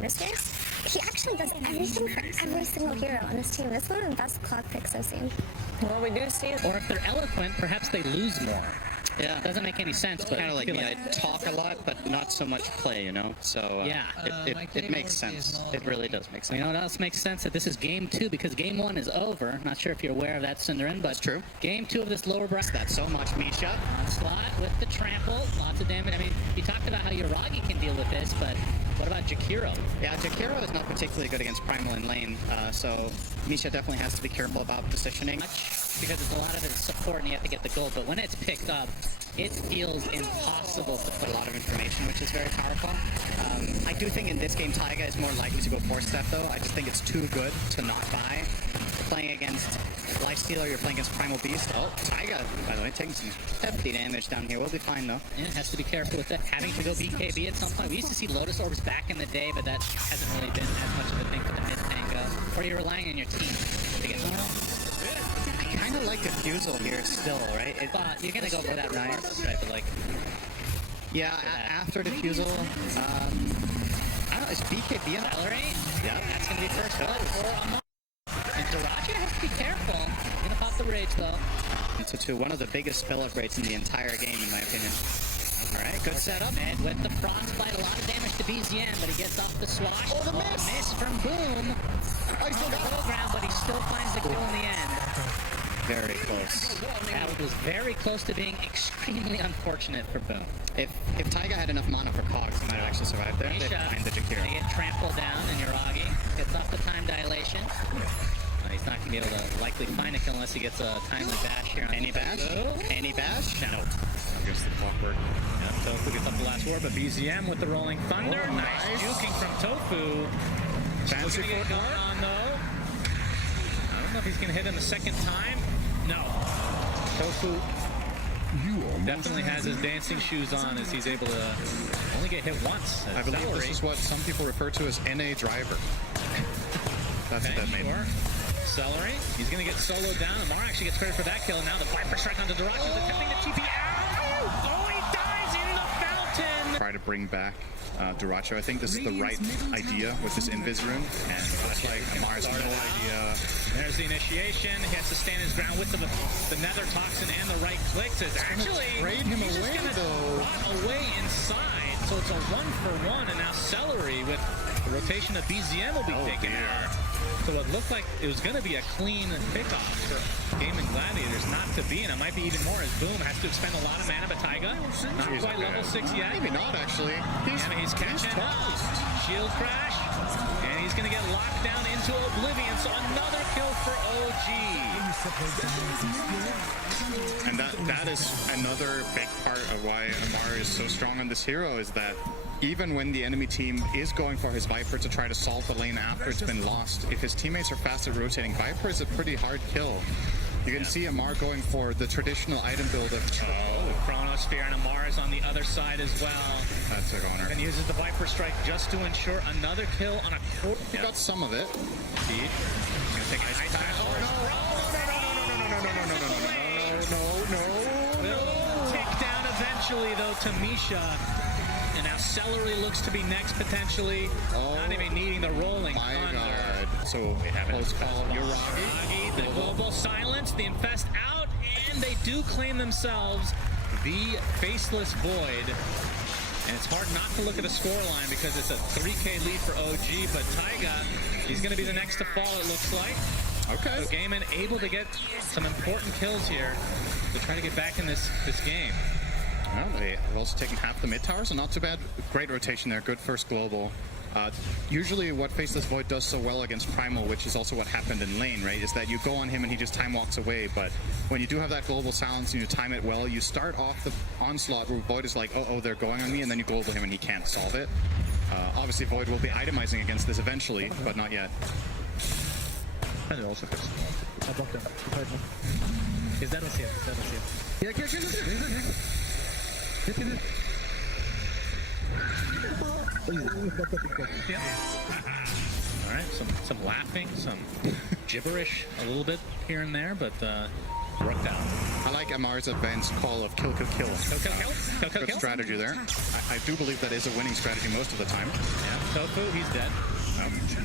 Mistress. He actually does everything for every single hero on this team. That's one of the best clock picks I've seen. Well, we do see it. Or if they're eloquent, perhaps they lose more. Yeah. It doesn't make any sense, but kind of like me. I talk a lot, but not so much play, you know? So, yeah. It makes sense. It really does make sense. You know what else makes sense? That this is game 2, because game 1 is over. Not sure if you're aware of that, Cinderin, but that's true. Game 2 of this lower bracket. That's so much, Misha. Slot with the trample. Lots of damage. I mean, you talked about how Yuragi can deal with this, but what about Jakiro? Yeah, Jakiro is not particularly good against Primal in lane, so Misha definitely has to be careful about positioning. Because it's a lot of it is support and you have to get the gold, but when it's picked up, it feels impossible to put a lot of information, which is very powerful. I do think in this game, Taiga is more likely to go 4-step, though. I just think it's too good to not buy. You're playing against Lifestealer, you're playing against Primal Beast. Oh, Taiga, by the way, taking some hefty damage down here. We'll be fine, though. Yeah, has to be careful with that. Having to go BKB at some point. We used to see Lotus Orbs back in the day, but that hasn't really been as much of a thing for the mid-tango. Or you're relying on your team to get the win. I kind of like Diffusal here still, right? You're going to go for that nice, right? But like, yeah, after Diffusal, I don't know, is BKB on Accelerate? Yeah, that's going to be first blood for Amar. And Daracha has to be careful. Going to pop the rage, though. Into 2, one of the biggest spell upgrades in the entire game, in my opinion. Alright, good setup. And with the Frostbite, a lot of damage to BZN, but he gets off the swash. Oh, the miss! Miss from Boom. He's on the low ground, but he still finds the kill in the end. Very close. That was very close to being extremely unfortunate for Boom. If Taiga had enough mana for Cogs, he might have actually survived there. They find the Jakiro. They get trampled down, and Yuragi gets off the time dilation. He's not going to be able to likely find a kill unless he gets a timely bash here on Any bash? Any bash? No. Against the clockwork. Yeah, Tofu gets up the last word, but BZM with the rolling thunder. Oh, nice juking from Tofu. Fancy get going on, though. I don't know if he's going to hit him the second time. No. Tofu definitely has his dancing shoes on as he's able to only get hit once. I believe this is what some people refer to as NA driver. That's what that means. Celery, he's going to get soloed down. Amar actually gets credit for that kill. And now the Viper strike onto Daracha, attempting the TP out. Oh, he dies in the fountain. Try to bring back Daracha. I think this is the right idea with this Invis rune. And it looks like Amar's no idea. There's the initiation. He has to stand his ground with the Nether Toxin and the right clicks. It's actually, trade him he's away, just going to run away inside. So it's a 1-for-1. And now Celery with the rotation of BZM will be taken out. So it looked like it was going to be a clean pickoff for Gaming Gladiators, not to be, and it might be even more as Boom has to expend a lot of mana, but Taiga, not quite level 6 yet. Maybe not, actually. He's catching up. Shield crash, and he's going to get locked down into oblivion, so another kill for OG. And that is another big part of why Amar is so strong on this hero, is that even when the enemy team is going for his Viper to try to solve the lane after it's been lost, if his teammates are fast at rotating, Viper is a pretty hard kill. You can see Amar going for the traditional item build of Chronosphere, and Amar is on the other side as well. That's a goner. And uses the Viper Strike just to ensure another kill on a quarter. He got some of it. He's going to take a nice pass. No. Tick down eventually, though, to Misha. And now Celery looks to be next, potentially. Not even needing the rolling thunder. God. So we have it. Close call. Yuragi, the global silence, the infest out, and they do claim themselves the Faceless Void. And it's hard not to look at a scoreline because it's a 3K lead for OG, but Taiga, he's going to be the next to fall, it looks like. Okay. So Gaiman able to get some important kills here to try to get back in this game. Well, they have also taken half the mid towers, so not too bad. Great rotation there, good first global. Usually what Faceless Void does so well against Primal, which is also what happened in lane, right, is that you go on him and he just time walks away, but when you do have that global silence and you time it well, you start off the onslaught where Void is like, oh, they're going on me, and then you global him and he can't solve it. Obviously Void will be itemizing against this eventually, but not yet. I blocked him. Is that here? Yeah, All right, some laughing, some gibberish a little bit here and there, but Rook down. I like Amar's advanced call of kill, kill, kill. Good strategy there. I do believe that is a winning strategy most of the time. Yeah, Tofu, he's dead.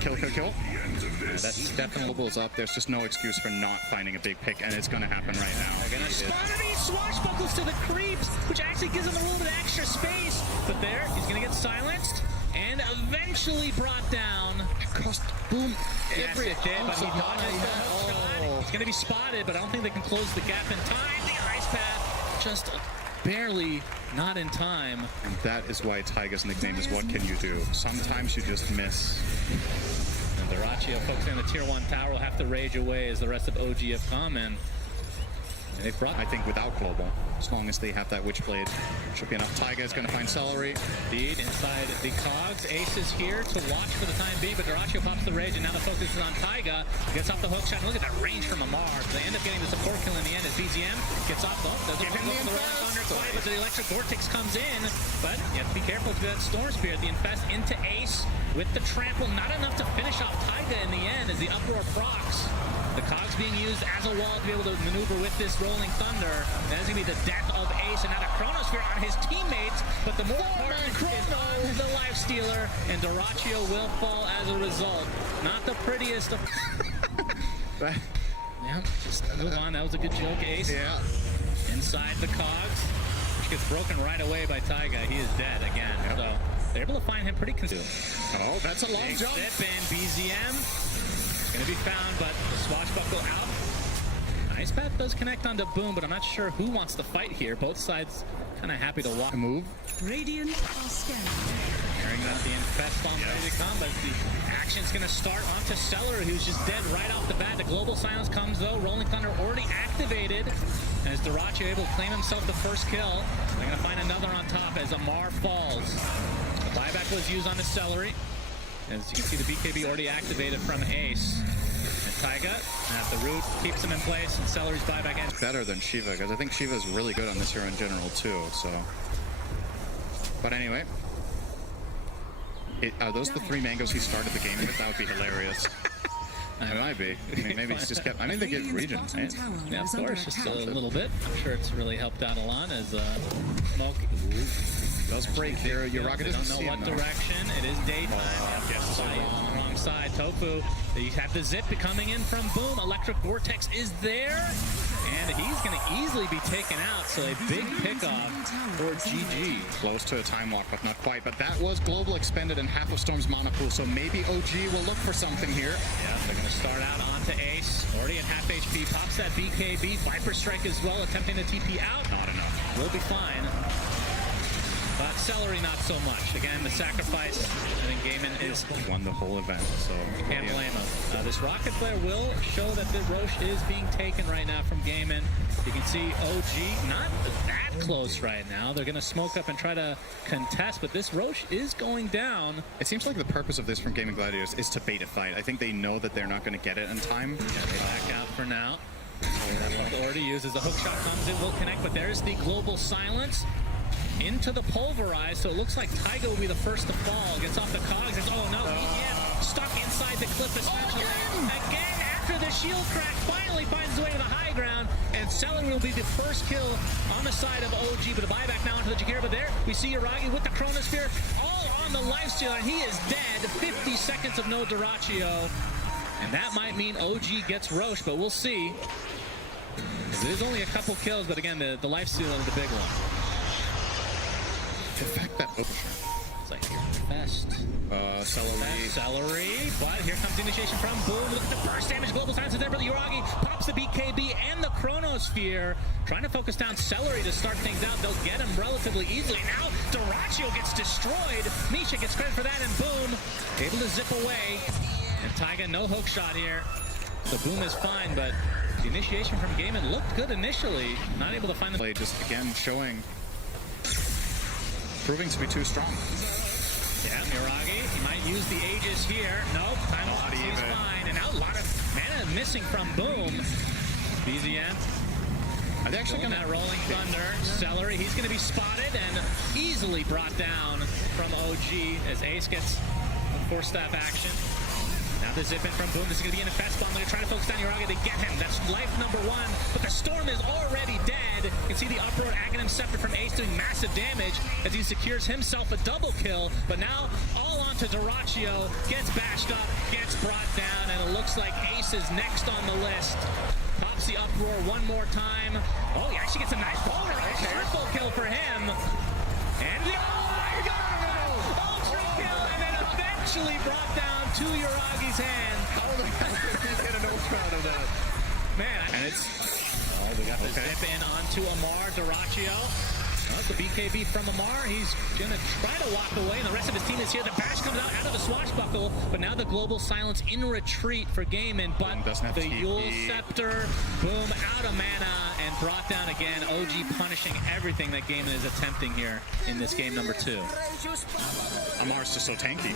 Kill, kill, kill. Yeah, that's definitely... Global's up. There's just no excuse for not finding a big pick, and it's going to happen right now. They're going to spot him. He swashbuckles to the creeps, which actually gives him a little bit of extra space. But there, he's going to get silenced and eventually brought down. Cost boom. Every it did, but he dodges the hook shot. He's going to be spotted, but I don't think they can close the gap in time. The ice pad just barely not in time. And that is why Taiga's nickname is What Can You Do? Sometimes you just miss. And Dyrachyo focusing on the tier 1 tower will have to rage away as the rest of OG have come in. And they've brought, I think, without Global, as long as they have that Witchblade, should be enough. Taiga is going to find Celery. Indeed, inside the cogs. Ace is here to watch for the time being, but Dyrachyo pops the rage, and now the focus is on Taiga. Gets off the hook shot, and look at that range from Amar. They end up getting the support kill in the end as BZM gets off the hook. Doesn't hook the Rolling Thunder quite, but the Electric Vortex comes in. But you have to be careful to that Storm Spear. The Infest into Ace with the trample. Not enough to finish off Taiga in the end as the Uproar procs. The cogs being used as a wall to be able to maneuver with this Rolling Thunder. That is going to be the death of Ace, and now the Chronosphere on his teammates, but the more important is on the Lifestealer, and Dyrachyo will fall as a result. Not the prettiest of... Yeah, just move on. That was a good joke, Ace. Yeah. Inside the cogs, which gets broken right away by Taiga. He is dead again. Yep. So they're able to find him pretty consistent. Oh, that's a long Big jump. Zip in BZM. Going to be found, but the swashbuckle out. Ice Path does connect onto Boom, but I'm not sure who wants to fight here. Both sides kind of happy to walk. Move. Radiant are scanning. Hearing that the Infest bomb ready to come, but the action's going to start onto Celery, who's just dead right off the bat. The Global Silence comes, though. Rolling Thunder already activated. As Dyrachyo able to claim himself the first kill. They're going to find another on top as Amar falls. The buyback was used on the Celery. As you can see, the BKB already activated from Ace. And Taiga, at the root, keeps him in place, and Celery's buyback ends. Better than Shiva, because I think Shiva is really good on this hero in general, too, so... But anyway... are those the 3 mangoes he started the game with? That would be hilarious. It might be. I mean, maybe it's just kept... I mean, they get region, right? Yeah, of course, just a little bit. I'm sure it's really helped out a lot as Smoke... Does break here. Your rocket doesn't don't know what direction. It is daytime. Yes, wrong side. Tofu. You have the zip coming in from Boom. Electric Vortex is there. And he's going to easily be taken out. So a big pickoff for GG. Close to a time lock, but not quite. But that was Global expended in half of Storm's mana pool. So maybe OG will look for something here. Yeah, they're going to start out onto Ace. Already at half HP. Pops that BKB. Viper Strike as well, attempting to TP out. Not enough. Will be fine. But Celery, not so much. Again, the sacrifice, I think Gaiman is... Won the whole event, so... Can't blame him. This rocket flare will show that the Roche is being taken right now from Gaiman. You can see OG not that close right now. They're going to smoke up and try to contest, but this Roche is going down. It seems like the purpose of this from Gaming Gladiators is to bait a fight. I think they know that they're not going to get it in time. Yeah, they back out for now. That already used as the hook shot comes in, will connect, but there's the Global Silence. Into the Pulverize, so it looks like Taiga will be the first to fall. Gets off the cogs. Oh no, he's stuck inside the cliff essentially. Again, after the shield crack, finally finds his way to the high ground, and Celery will be the first kill on the side of OG, but a buyback now into the Jakira. But there, we see Uragi with the Chronosphere, all on the Lifestealer, and he is dead. 50 seconds of no Dyrachyo, and that might mean OG gets Roche, but we'll see. It is only a couple kills, but again, the Lifestealer is the big one. The fact that... It's like Fest. Celery, but here comes the initiation from Boom. Look at the burst damage. Global Silence is there, but the Uragi pops the BKB and the Chronosphere. Trying to focus down Celery to start things out. They'll get him relatively easily. Now, Dyrachyo gets destroyed. Misha gets credit for that, and Boom able to zip away. And Taiga, no hook shot here. So Boom is fine, but the initiation from Gaiman looked good initially. Not able to find the play, just again showing... Proving to be too strong. Yeah, Uragi, he might use the Aegis here. Nope, time off, he's fine. And now a lot of mana missing from Boom. BZM. Are they actually going to Rolling Thunder? Celery, he's going to be spotted and easily brought down from OG as Ace gets a 4-staff action. Now the zip in from Boom. This is going to be an infest bomb. They're going to try to focus down Uragi. They get him. That's life number 1. But the Storm is already dead. You can see the uproar Aghanim Scepter from Ace doing massive damage as he secures himself a double kill. But now all onto Duraccio. Gets bashed up, gets brought down, and it looks like Ace is next on the list. Pops the uproar one more time. Oh, he actually gets a nice pulverize. Triple kill for him. And oh my god! Ultra kill, and then eventually brought down to Uragi's hand. How the hell did he get an ultra out of that? Man, And it's... oh, we got the zip in onto Amar. Duraccio. Oh, the BKB from Amar. He's going to try to walk away, and the rest of his team is here. The bash comes out of the swashbuckle, but now the global silence in retreat for Gaimin. But the Yule Scepter, Boom, out of mana, and brought down again. OG punishing everything that Gaimin is attempting here in this game number 2. Amar's just so tanky.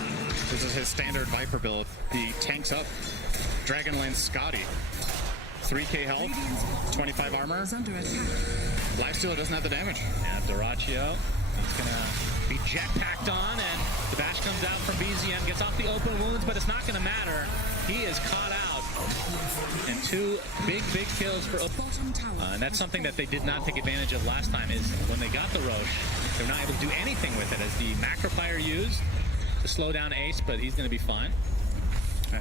This is his standard Viper build. He tanks up. Dragonlance Scotty. 3k health, 25 armor. Lifestealer doesn't have the damage. Yeah, Duraccio, he's going to be jetpacked on, and the bash comes out from BZM, gets off the open wounds, but it's not going to matter. He is caught out. And 2 big kills for and that's something that they did not take advantage of last time, is when they got the Roche, they're not able to do anything with it, as the macro fire used to slow down Ace, but he's going to be fine.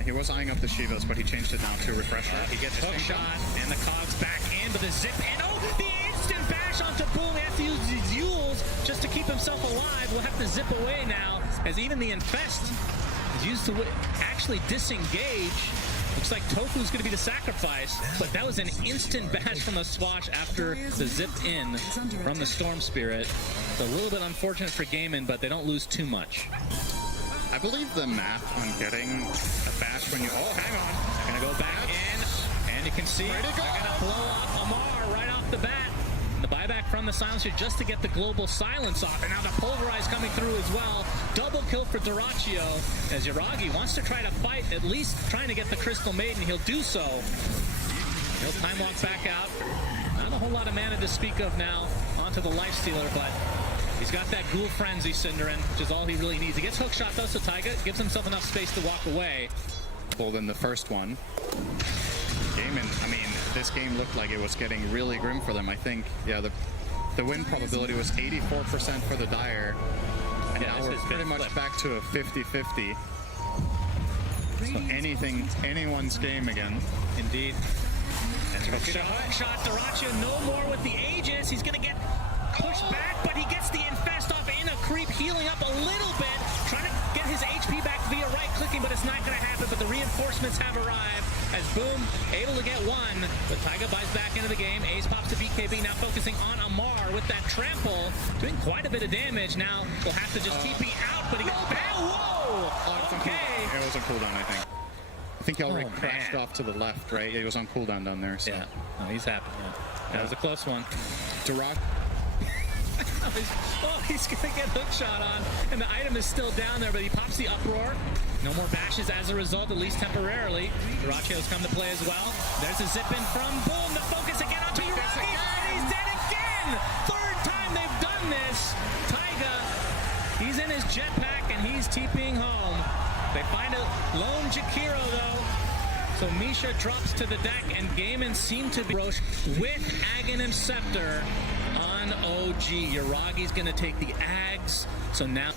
He was eyeing up the Shivas, but he changed it now to Refresher. He gets hook shot, and the cogs back in, but the zip in. Oh, the instant bash onto Boom. He has to use these Yules just to keep himself alive. We'll have to zip away now, as even the infest is used to actually disengage. Looks like Tofu's going to be the sacrifice, but that was an instant bash from the Swash after the zip in from the Storm Spirit. It's a little bit unfortunate for Gaimin, but they don't lose too much. I believe the math on getting a bash when you... Oh, hang on. They're going to go back in, and you can see they're going to blow off Amar right off the bat. And the buyback from the Silencer just to get the global silence off, and now the Pulverize coming through as well. Double kill for Duraccio, as Uragi wants to try to fight, at least trying to get the Crystal Maiden. He'll do so. He'll time walk back out. Not a whole lot of mana to speak of now onto the Lifestealer, but he's got that Ghoul Frenzy Cinderin, which is all he really needs. He gets hookshot though, so Taiga gives himself enough space to walk away. Than the first one. Gaimin, I mean, this game looked like it was getting really grim for them. I think, yeah, the win probability was 84% for the Dire. And Yeah, now we're pretty much back to a 50-50. So anything, anyone's game again. Indeed. That's a hookshot. Duraccio no more with the Aegis. He's going to get pushed back, but he gets the infest off in a creep, healing up a little bit, trying to get his HP back via right-clicking, but it's not going to happen. But the reinforcements have arrived as Boom able to get one, but Taiga buys back into the game. Ace pops to BKB, now focusing on Amar with that trample, doing quite a bit of damage. Now he'll have to just TP out, but he gets back. Whoa! Okay. It was on cooldown, I think. I think he already crashed off to the left, right? It was on cooldown down there. So. Yeah, no, he's happy. Yeah. That was a close one. Oh, he's gonna get hookshot on, and the item is still down there, but he pops the uproar. No more bashes as a result, at least temporarily. Duraccio's come to play as well. There's a zip in from Boom. The focus again onto Uragi, and he's dead again. Third time they've done this. Taiga, he's in his jetpack and he's TPing home. They find a lone Jakiro though. So Misha drops to the deck, and Gaimin seem to be Roche with Aghanim Scepter on OG. Uragi's going to take the Ags. So now...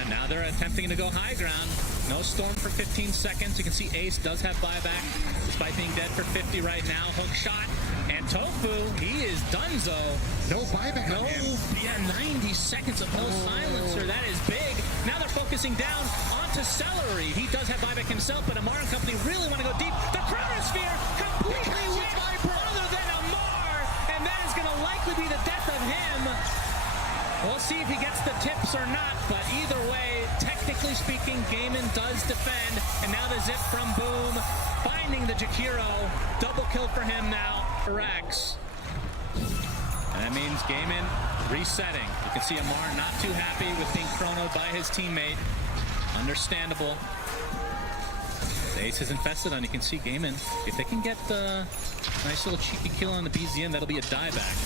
And now they're attempting to go high ground. No Storm for 15 seconds. You can see Ace does have buyback, despite being dead for 50 right now. Hook shot. And Tofu, he is donezo. No buyback. No, yeah, 90 seconds of no silencer. That is big. Now they're focusing down onto Celery. He does have buyback himself, but Amar and company really want to go deep. The Chronosphere completely with other than Amar, and that is going to likely be the death of him. We'll see if he gets the tips or not, but either way, technically speaking, Gaimin does defend, and now the zip from Boom, finding the Jakiro. Double kill for him now, for Rex. And that means Gaimin resetting. You can see Amar not too happy with being chronoed by his teammate. Understandable. The Ace is infested on. You can see Gaimin. If they can get the nice little cheeky kill on the BZM, that'll be a dieback.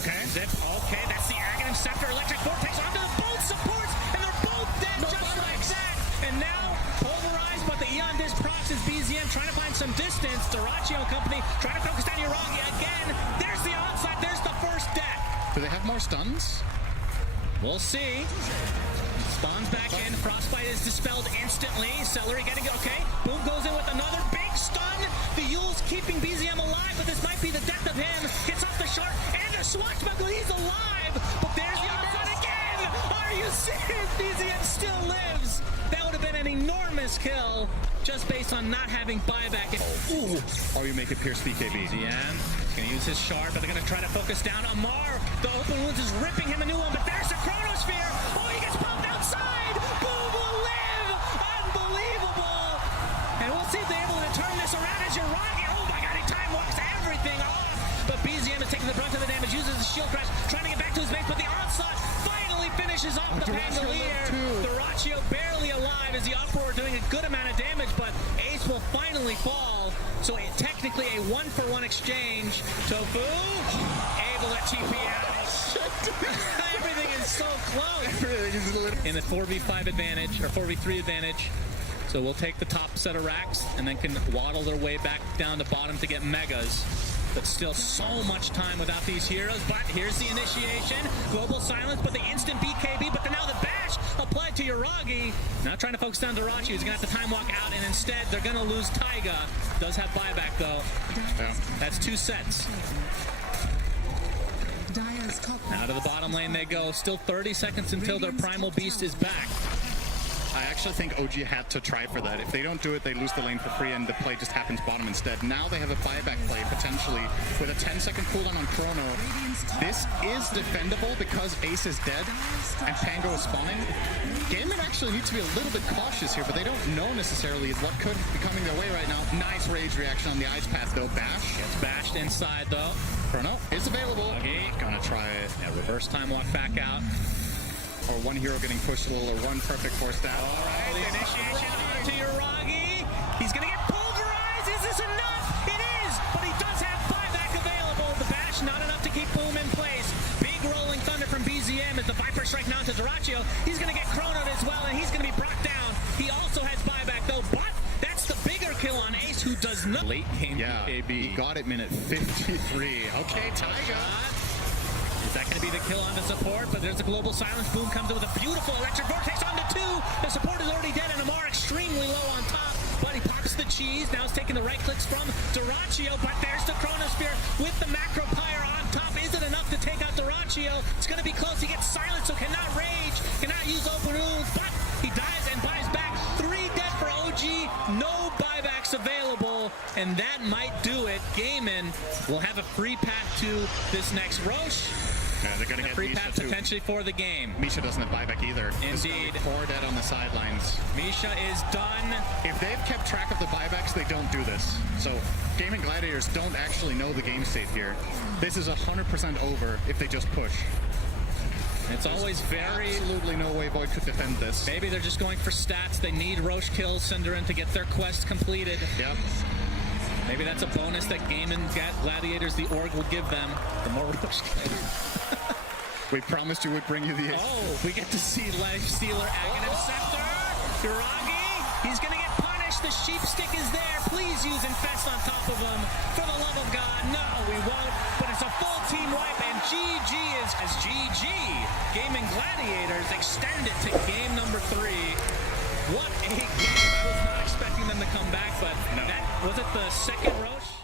Okay. Zip. Okay, that's the Aghanim Scepter. Electric Vortex onto the both supports, and they're both dead just like that. And now Eon Disc procs as BZM trying to find some distance. Dyrachio and company trying to focus down Uragi again. There's the onside. There's the first death. Do they have more stuns? We'll see. Spawns back in. Frostbite is dispelled instantly. Celery getting it. Okay. Boom goes in with another big stun. The Yule's keeping BZM alive, but this might be the death of him. Gets off the shark and the swashbuckle. He's alive, but there's the onside again. Are you serious? BZM still lives. That would have been an enormous kill just based on not having buyback. Ooh. Or you make it Pierce BKB. BZM gonna use his shard, but they're gonna try to focus down Amar. The open wounds is ripping him a new one, but there's the Chronosphere. Oh, he gets popped outside. Boom will live. Unbelievable. And we'll see if they're able to turn this around as Uragi. Oh my god, he time walks everything off. But BZM is taking the brunt of the damage, uses the shield crash, trying to get back to his base, but the onslaught finally finishes off the Pangolier. Dyrachio barely alive as the Uproar doing a good amount of damage, but Ace will finally fall. So technically a 1-for-1 exchange. Tofu able to TP out. Everything is so close. In the 4v5 advantage, or 4v3 advantage. So we'll take the top set of racks and then can waddle their way back down to bottom to get megas. But still so much time without these heroes. But here's the initiation. Global silence, but the instant BKB. But now the bash applied to Uragi. Now trying to focus down Dyrachio. He's going to have to time walk out, and instead they're going to lose Taiga. Does have buyback, though. Yeah. That's 2 sets. Now to the bottom lane they go. Still 30 seconds until their Primal Beast is back. I actually think OG had to try for that. If they don't do it, they lose the lane for free and the play just happens bottom instead. Now they have a buyback play, potentially, with a 10-second cooldown on Chrono. This is defendable because Ace is dead and Pango is spawning. Gameman actually needs to be a little bit cautious here, but they don't know necessarily what could be coming their way right now. Nice rage reaction on the ice path, though. Bash. Gets bashed inside, though. Chrono is available. Okay. Gonna try it. Yeah, reverse time walk back out. Or one hero getting pushed a little, or one perfect force down. All right, the initiation onto Uragi. He's going to get pulverized. Is this enough? It is, but he does have buyback available. The bash, not enough to keep Boom in place. Big rolling thunder from BZM as the Viper strike now to Dyrachio. He's going to get chronoed as well, and he's going to be brought down. He also has buyback, though, but that's the bigger kill on Ace, who does not. Late game BKB. He got it minute 53. Okay, Taiga. Is that going to be the kill on the support? But there's a global silence. Boom comes in with a beautiful electric vortex onto 2. The support is already dead, and Amar extremely low on top. But he pops the cheese. Now he's taking the right clicks from Dyrachio. But there's the Chronosphere with the macro pyre on top. Is it enough to take out Dyrachio? It's going to be close. He gets silenced, so cannot rage, cannot use open wounds. But he dies and buys back. 3 dead for OG. No buybacks available, and that might do it. Gaiman will have a free path to this next Roche. Yeah, they're gonna get free Misha path too. potentially for the game. Misha doesn't have buyback either. Indeed. 4 dead on the sidelines. Misha is done. If they've kept track of the buybacks, they don't do this. So Game and Gladiators don't actually know the game state here. This is 100% over if they just push. It's always very... Absolutely no way Void could defend this. Maybe they're just going for stats. They need Roche kills, Cinderin, to get their quest completed. Yep. Maybe that's a bonus that Game and Gladiators, the org, will give them. The more Roche kills. We promised you would bring you the... Oh, we get to see Life Stealer, Aghanim Scepter. Uragi, he's going to get punished. The sheep stick is there. Please use Infest on top of him. For the love of God, no, we won't. But it's a full team wipe, and GG is as GG. Game and Gladiators extend it to game number 3. What a game. I was not expecting them to come back, but that was it the second Roche?